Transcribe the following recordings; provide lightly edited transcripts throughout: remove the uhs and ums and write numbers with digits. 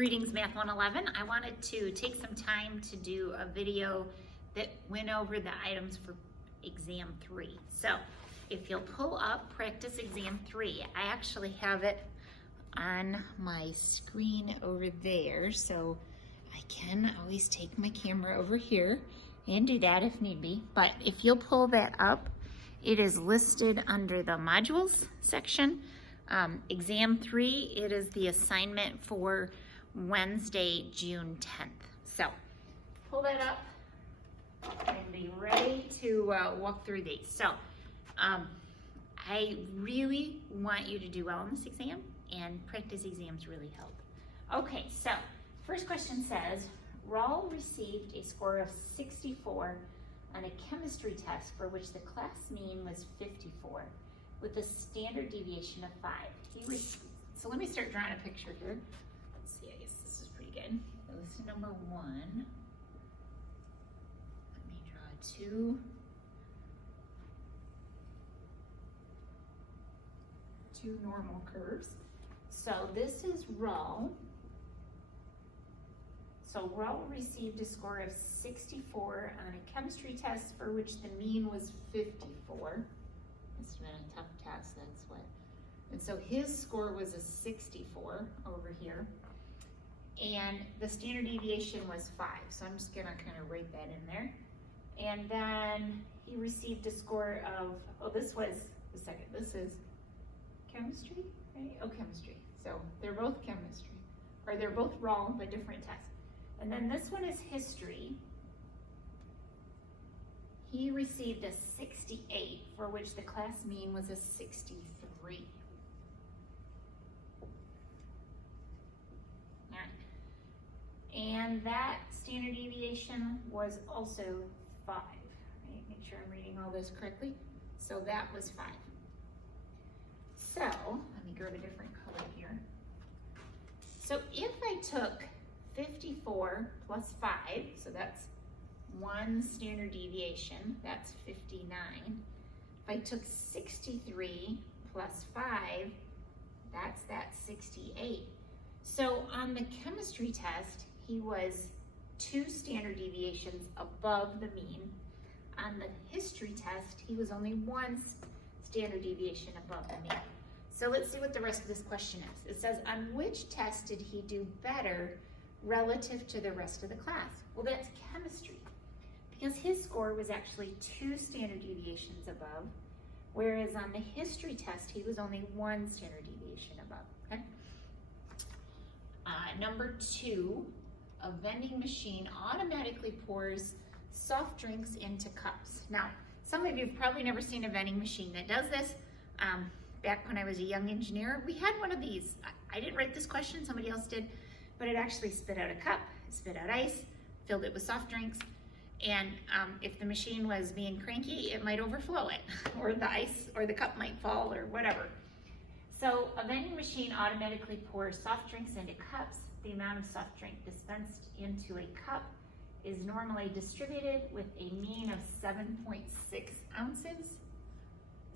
Greetings, Math 111. I wanted to take some time to do a video that went over the items for exam 3. So if you'll pull up practice exam 3, I actually have it on my screen over there, so I can always take my camera over here and do that if need be. But if you'll pull that up, it is listed under the modules section. Exam 3, it is the assignment for Wednesday, June 10th. So pull that up and be ready to walk through these. So I really want you to do well in this exam, and practice exams really help. Okay, so first question says, Raul received a score of 64 on a chemistry test for which the class mean was 54 with a standard deviation of 5. So let me start drawing a picture here. Let's see, I guess this is pretty good. So this is number 1. Let me draw 2. Two normal curves. So this is Raul. So Raul received a score of 64 on a chemistry test for which the mean was 54. It's been a tough test, that's what. And so his score was a 64 over here. And the standard deviation was 5. So I'm just gonna kind of write that in there. And then he received a score of, this is chemistry, right? Oh, chemistry. So they're both chemistry, or they're both wrong, but different tests. And then this one is history. He received a 68, for which the class mean was a 63. All right. And that standard deviation was also 5. Right? Make sure I'm reading all this correctly. So that was 5. So let me grab a different color here. So if I took 54 plus 5, so that's 1 standard deviation, that's 59. If I took 63 plus 5, that's that 68. So on the chemistry test, he was 2 standard deviations above the mean. On the history test, he was only 1 standard deviation above the mean. So let's see what the rest of this question is. It says, on which test did he do better relative to the rest of the class? Well, that's chemistry, because his score was actually 2 standard deviations above, whereas on the history test, he was only 1 standard deviation above, okay? Number 2, a vending machine automatically pours soft drinks into cups. Now, some of you have probably never seen a vending machine that does this. Back when I was a young engineer, we had one of these. I didn't write this question, somebody else did, but it actually spit out a cup, spit out ice, filled it with soft drinks, and if the machine was being cranky, it might overflow it, or the ice or the cup might fall, or whatever. So a vending machine automatically pours soft drinks into cups. The amount of soft drink dispensed into a cup is normally distributed with a mean of 7.6 ounces.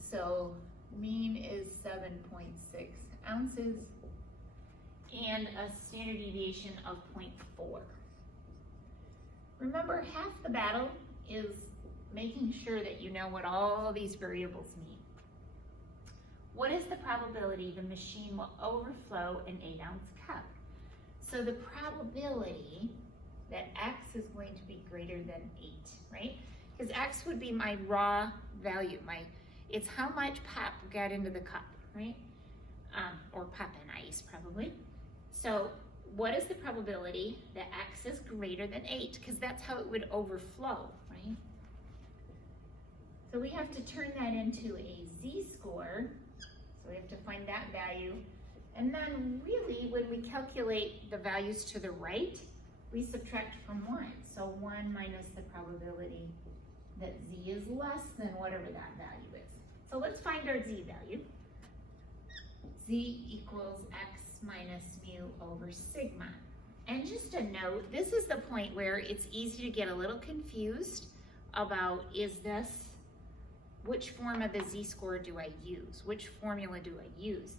So mean is 7.6 ounces and a standard deviation of 0.4. Remember, half the battle is making sure that you know what all these variables mean. What is the probability the machine will overflow an 8-ounce cup? So the probability that X is going to be greater than 8, right? Because X would be my raw value, it's how much pop got into the cup, right? Or pop and ice, probably. So what is the probability that X is greater than 8? Because that's how it would overflow, right? So we have to turn that into a z-score. So we have to find that value. And then really, when we calculate the values to the right, we subtract from 1. So 1 minus the probability that z is less than whatever that value is. So let's find our z value. Z equals x minus mu over sigma. And just a note, this is the point where it's easy to get a little confused about, which form of the z-score do I use? Which formula do I use?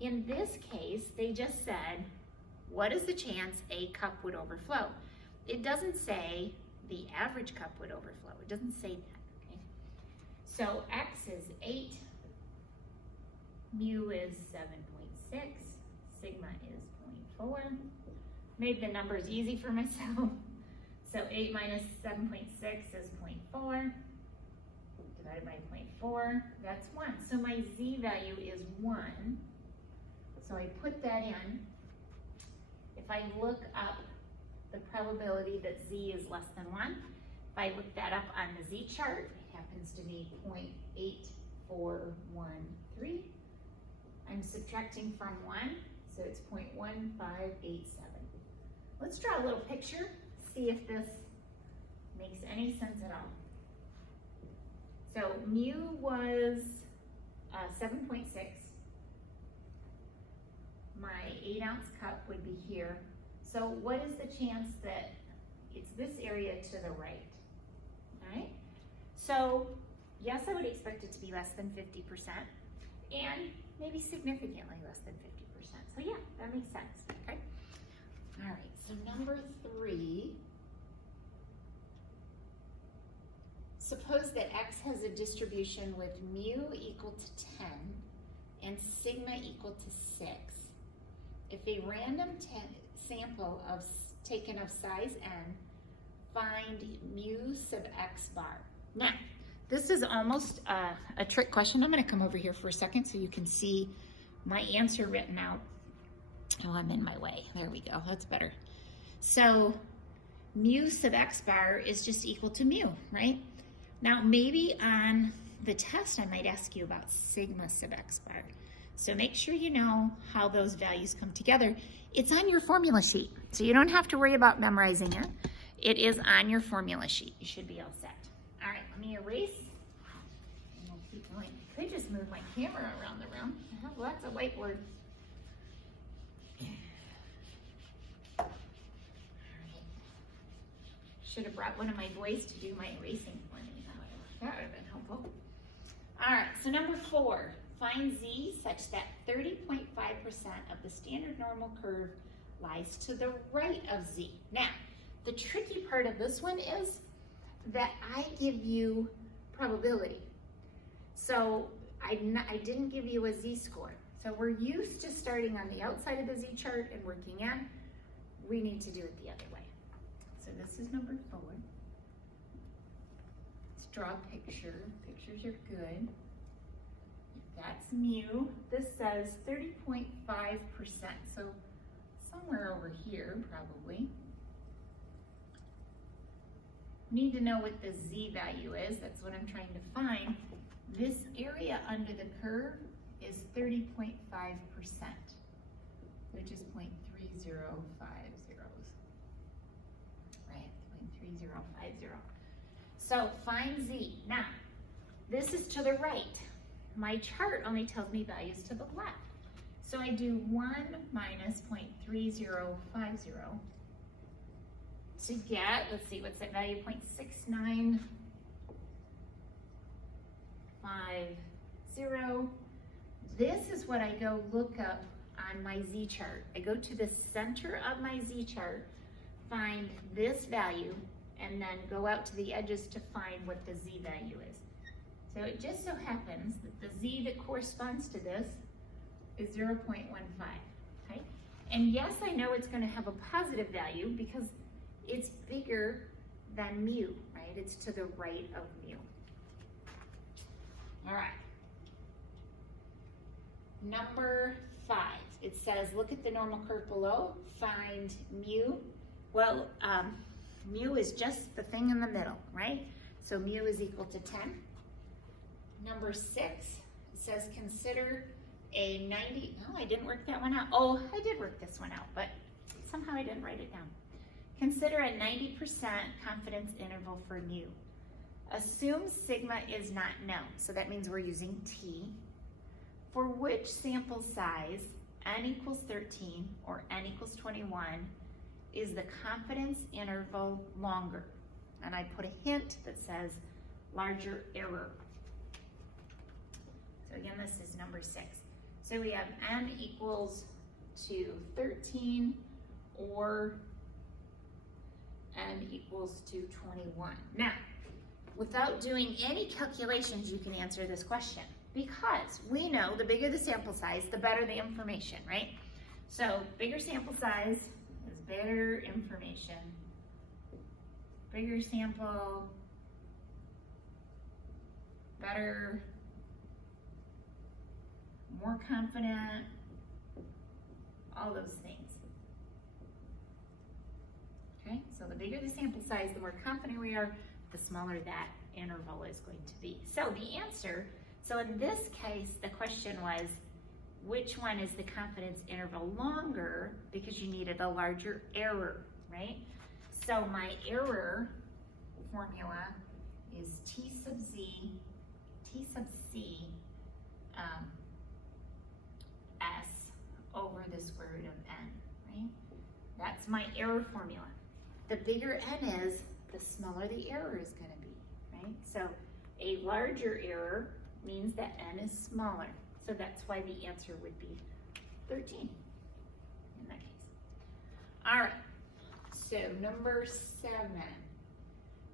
In this case, they just said what is the chance a cup would overflow? It doesn't say the average cup would overflow. It doesn't say that, okay? So X is 8, mu is 7.6, sigma is 0.4. Made the numbers easy for myself. So 8 minus 7.6 is 0.4. Divided by 0.4, that's 1. So my Z value is 1. So I put that in. If I look up the probability that Z is less than 1, if I look that up on the Z chart, it happens to be 0.8413. I'm subtracting from 1, so it's 0.1587. Let's draw a little picture, see if this makes any sense at all. So mu was 7.6. My 8-ounce cup would be here. So what is the chance that it's this area to the right? All right. So yes, I would expect it to be less than 50% and maybe significantly less than 50%. So yeah, that makes sense, okay? All right, so number 3. Suppose that X has a distribution with mu equal to 10 and sigma equal to 6. If a random sample taken of size n, find mu sub x bar. Now, this is almost a trick question. I'm going to come over here for a second so you can see my answer written out. Oh, I'm in my way. There we go. That's better. So mu sub x bar is just equal to mu, right? Now, maybe on the test, I might ask you about sigma sub x bar. So make sure you know how those values come together. It's on your formula sheet, so you don't have to worry about memorizing it. It is on your formula sheet. You should be all set. All right, let me erase. And we'll keep going. I could just move my camera around the room. I have lots of whiteboard. All right. Should have brought one of my boys to do my erasing for me. That would have been helpful. All right, so number 4. Find Z such that 30.5% of the standard normal curve lies to the right of Z. Now, the tricky part of this one is that I give you probability. So I didn't give you a Z score. So we're used to starting on the outside of the Z chart and working in. We need to do it the other way. So this is number 4. Let's draw a picture. Pictures are good. That's mu. This says 30.5%, so somewhere over here probably. Need to know what the Z value is. That's what I'm trying to find. This area under the curve is 30.5%, which is 0.3050. Right, 0.3050. So find Z. Now, this is to the right. My chart only tells me values to the left. So I do 1 minus 0.3050 to get, let's see, what's that value? 0.6950. This is what I go look up on my Z chart. I go to the center of my Z chart, find this value, and then go out to the edges to find what the Z value is. So it just so happens that the Z that corresponds to this is 0.15, okay? And yes, I know it's gonna have a positive value because it's bigger than mu, right? It's to the right of mu. All right. Number 5, it says, look at the normal curve below, find mu. Well, mu is just the thing in the middle, right? So mu is equal to 10. Number 6, it says consider a 90, no, I didn't work that one out. Oh, I did work this one out, but somehow I didn't write it down. Consider a 90% confidence interval for mu. Assume sigma is not known, so that means we're using T. For which sample size, n equals 13 or n equals 21, is the confidence interval longer? And I put a hint that says larger error. So again, this is number 6. So we have n equals to 13 4, n equals to 21. Now, without doing any calculations, you can answer this question because we know the bigger the sample size, the better the information, right? So bigger sample size is better information. Bigger sample, better, more confident, all those things. Okay, so the bigger the sample size, the more confident we are, the smaller that interval is going to be. So the answer, so in this case, the question was, which one is the confidence interval longer, because you needed a larger error, right? So my error formula is T sub C S over the square root of n, right? That's my error formula. The bigger n is, the smaller the error is going to be, right? So a larger error means that n is smaller. So that's why the answer would be 13 in that case. All right, so number 7.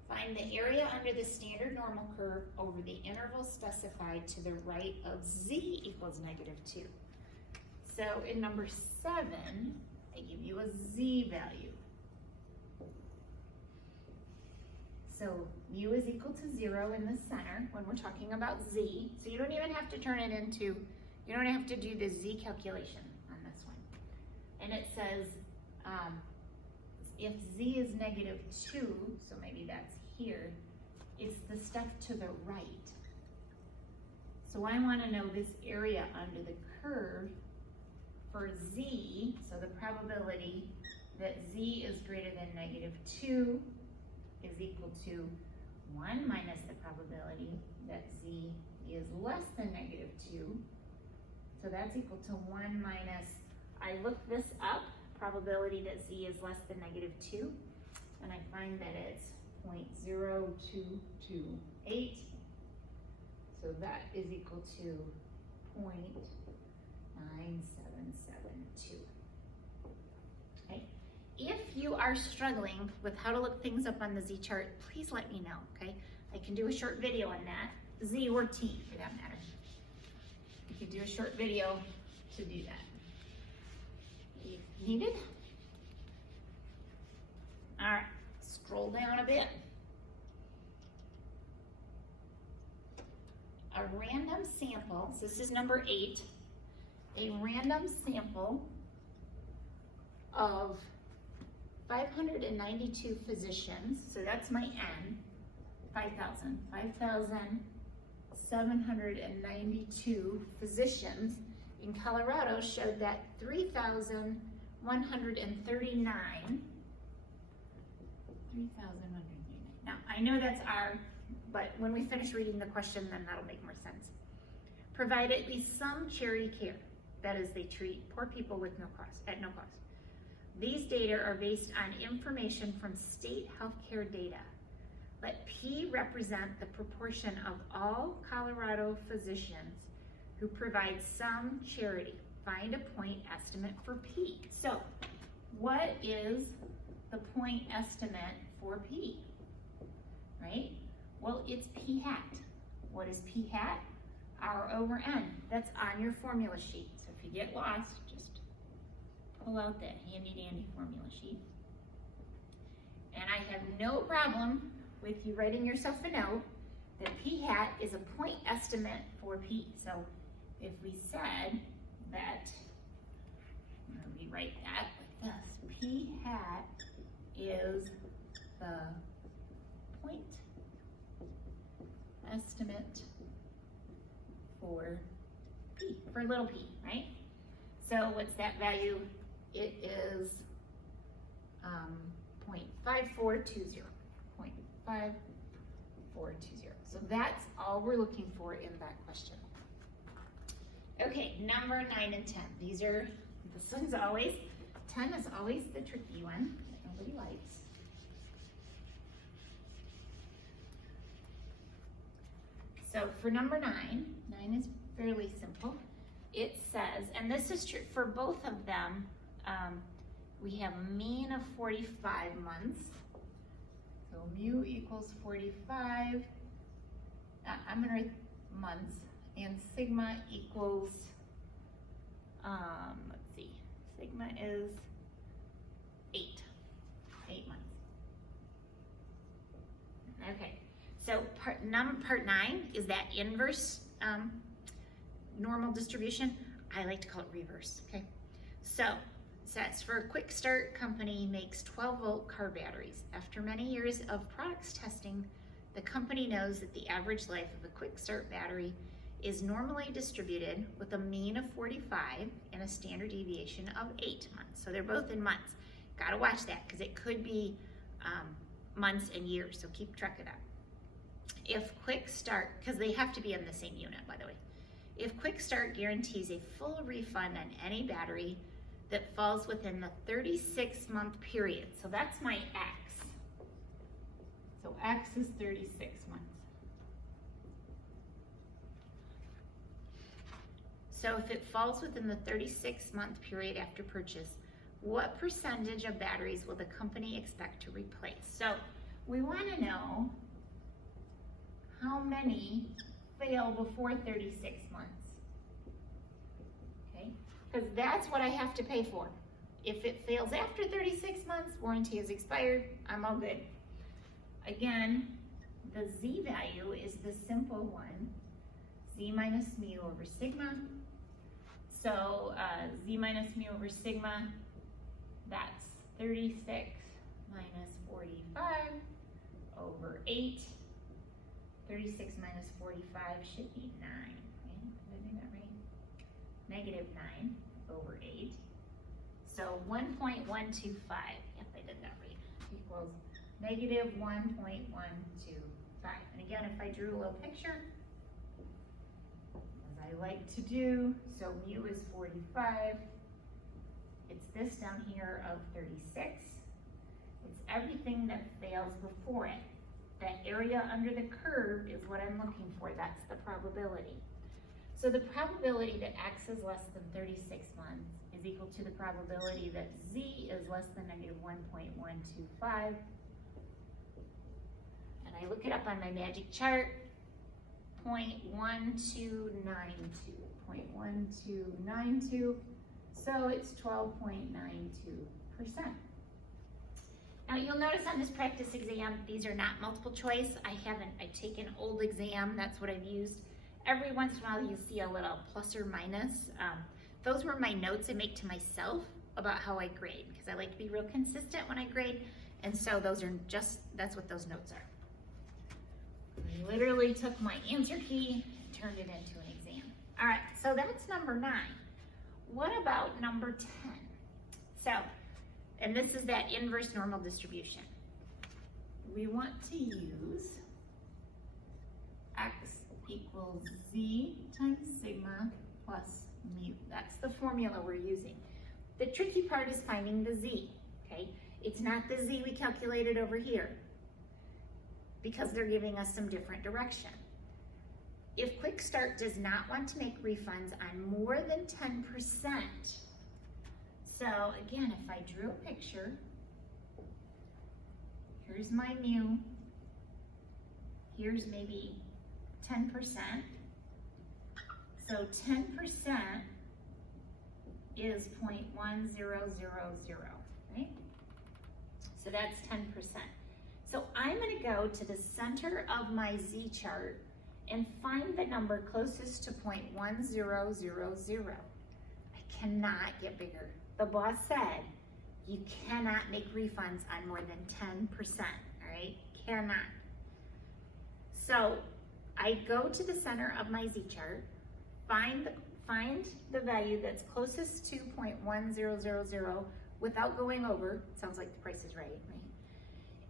Find the area under the standard normal curve over the interval specified to the right of z equals -2. So in number 7, I give you a z value. So mu is equal to 0 in the center when we're talking about z. So you don't even have to turn it into, you don't have to do the z calculation on this one. And it says if z is -2, so maybe that's here, it's the stuff to the right. So I want to know this area under the curve for z, so the probability that z is greater than -2 is equal to 1 minus the probability that z is less than -2. So that's equal to 1 minus, I looked this up, probability that z is less than -2, and I find that it's 0.0228. So that is equal to 0.9772. Okay. If you are struggling with how to look things up on the z chart, please let me know, okay? I can do a short video on that, z or t for that matter. I can do a short video to do that if needed. All right, scroll down a bit. A random sample, so this is number 8, a random sample of 592 physicians, so that's my n, 5,792 physicians in Colorado showed that 3,139, now I know that's R, but when we finish reading the question, then that'll make more sense. Provide at least some charity care, that is, they treat poor people with at no cost. These data are based on information from state healthcare data. Let P represent the proportion of all Colorado physicians who provide some charity. Find a point estimate for P. So, what is the point estimate for P? Right? Well, it's P hat. What is P hat? R over N. That's on your formula sheet. So if you get lost, just pull out that handy dandy formula sheet. And I have no problem with you writing yourself a note that P hat is a point estimate for P. So if we said that, I'm going to rewrite that like this, P hat is the point estimate for P, for little p, right? So what's that value? It is 0.5420, 0.5420. So that's all we're looking for in that question. Okay, number 9 and 10. These are, this one's always, 10 is always the tricky one that nobody likes. So for number 9, 9 is fairly simple. It says, and this is true for both of them, we have a mean of 45 months. So mu equals 45, I'm gonna write months, and sigma equals, let's see, sigma is 8 months. Okay, so part 9 is that inverse normal distribution. I like to call it reverse, okay? So, says for a quick start company makes 12-volt car batteries. After many years of products testing, the company knows that the average life of a quick start battery is normally distributed with a mean of 45 and a standard deviation of 8 months. So they're both in months. Gotta watch that because it could be months and years, so keep track of that. If Quick Start, because they have to be in the same unit, by the way. If Quick Start guarantees a full refund on any battery that falls within the 36-month period, so that's my X. So X is 36 months. So if it falls within the 36-month period after purchase, what percentage of batteries will the company expect to replace? So we want to know how many fail before 36 months, okay? Because that's what I have to pay for. If it fails after 36 months, warranty is expired, I'm all good. Again, the Z value is the simple one, Z minus mu over sigma. So Z minus mu over sigma, that's 36 minus 45 over 8. 36 minus 45 should be 9, right? Did I do that right? Negative 9 over 8. So 1.125, yep, I did that right, equals negative 1.125. And again, if I drew a little picture, as I like to do, so mu is 45. It's this down here of 36. It's everything that fails before it. That area under the curve is what I'm looking for. That's the probability. So the probability that X is less than 36 months is equal to the probability that Z is less than negative 1.125. And I look it up on my magic chart, 0.1292, 0.1292. So it's 12.92%. Now you'll notice on this practice exam, these are not multiple choice. I've taken old exam, that's what I've used. Every once in a while you see a little plus or minus. Those were my notes I make to myself about how I grade, because I like to be real consistent when I grade, and so those are that's what those notes are. I literally took my answer key and turned it into an exam. All right, so that's number 9. What about number 10? So, and this is that inverse normal distribution. We want to use X equals Z times sigma plus mu. That's the formula we're using. The tricky part is finding the Z, okay? It's not the Z we calculated over here because they're giving us some different direction. If Quick Start does not want to make refunds on more than 10%, so again, if I drew a picture, here's my mu, here's maybe 10%. So 10% is 0.1000, right? So that's 10%. So I'm gonna go to the center of my Z chart and find the number closest to 0.1000. I cannot get bigger. The boss said you cannot make refunds on more than 10%, all right? Cannot. So I go to the center of my Z chart, find the value that's closest to 0.1000 without going over. Sounds like the price is right, right?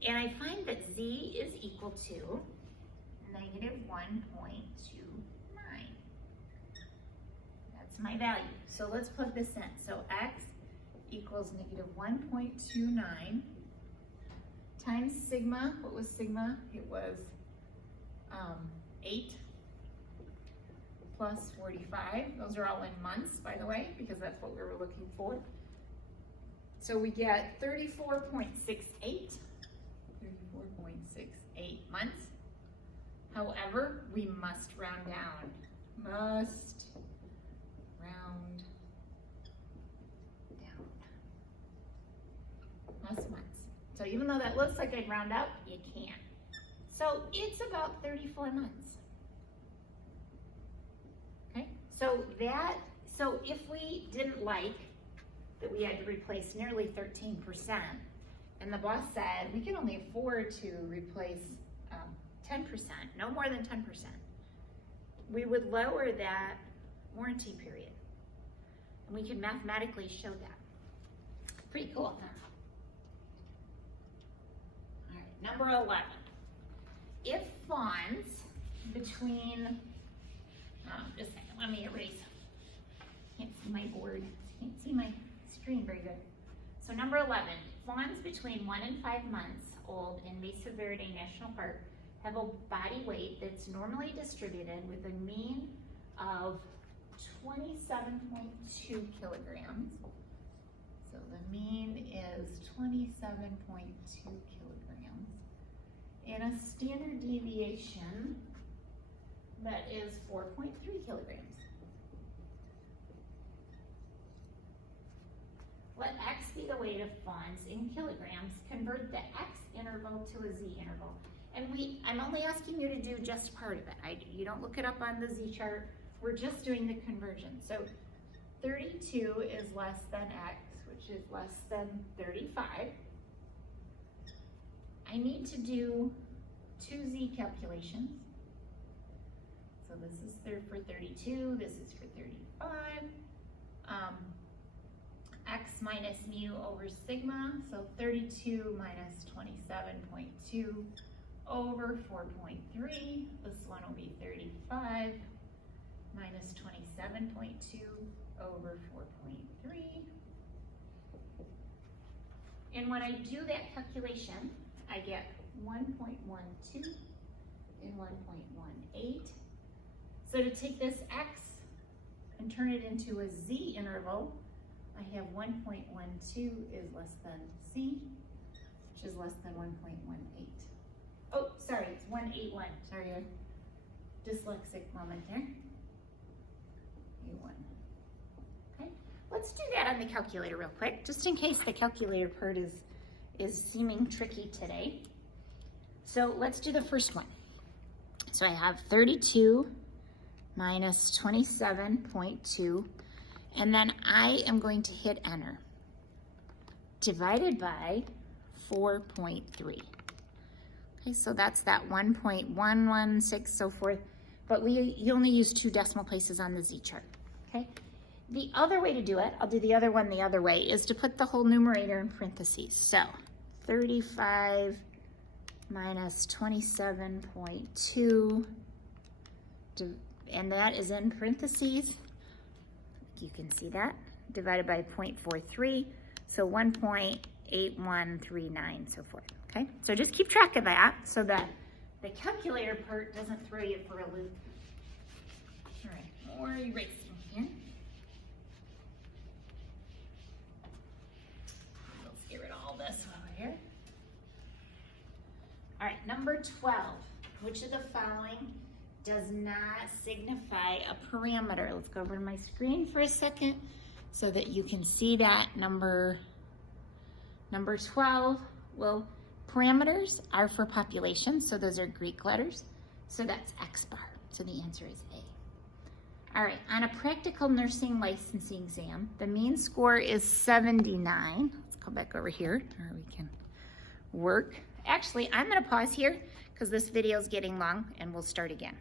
And I find that Z is equal to negative 1.29. That's my value. So let's plug this in. So X equals negative 1.29 times sigma. What was sigma? It was 8 plus 45. Those are all in months, by the way, because that's what we were looking for. So we get 34.68 months. However, we must round down. Must round down. Must months. So even though that looks like I'd round up, you can't. So it's about 34 months. Okay, so if we didn't like that we had to replace nearly 13%, and the boss said we can only afford to replace 10%, no more than 10%, we would lower that warranty period. And we can mathematically show that. Pretty cool, huh? All right, number 11. If funds between, just a second, let me erase. Can't see my board, can't see my screen very good. So number 11, fawns between 1 and 5 months old in Mesa Verde National Park have a body weight that's normally distributed with a mean of 27.2 kilograms. So the mean is 27.2 kilograms. And a standard deviation that is 4.3 kilograms. Let X be the weight of fawns in kilograms. Convert the X interval to a Z interval. And I'm only asking you to do just part of it. You don't look it up on the Z chart. We're just doing the conversion. So 32 is less than X, which is less than 35. I need to do 2 Z calculations. So this is for 32, this is for 35. X minus mu over sigma, so 32 minus 27.2 over 4.3. This one will be 35 minus 27.2 over 4.3. And when I do that calculation, I get 1.12 and 1.18. So to take this X and turn it into a Z interval, I have 1.12 is less than C, which is less than 1.18. Oh, sorry, it's 181. Sorry, a dyslexic moment there. 81. Okay, let's do that on the calculator real quick, just in case the calculator part is seeming tricky today. So let's do the first one. So I have 32 minus 27.2. And then I am going to hit enter, divided by 4.3. Okay, so that's that 1.116, so forth. But you only use 2 decimal places on the Z chart, okay? The other way to do it, I'll do the other one the other way, is to put the whole numerator in parentheses. So 35 minus 27.2, and that is in parentheses. You can see that, divided by 0.43, so 1.8139, so forth, okay? So just keep track of that so that the calculator part doesn't throw you for a loop. All right, more erasing here. Let's get rid of all this over here. All right, number 12, which of the following does not signify a parameter? Let's go over to my screen for a second so that you can see that number 12. Well, parameters are for population, so those are Greek letters. So that's X bar. So the answer is A. All right, on a practical nursing licensing exam, the mean score is 79. Let's go back over here, or we can work. Actually, I'm gonna pause here because this video is getting long and we'll start again.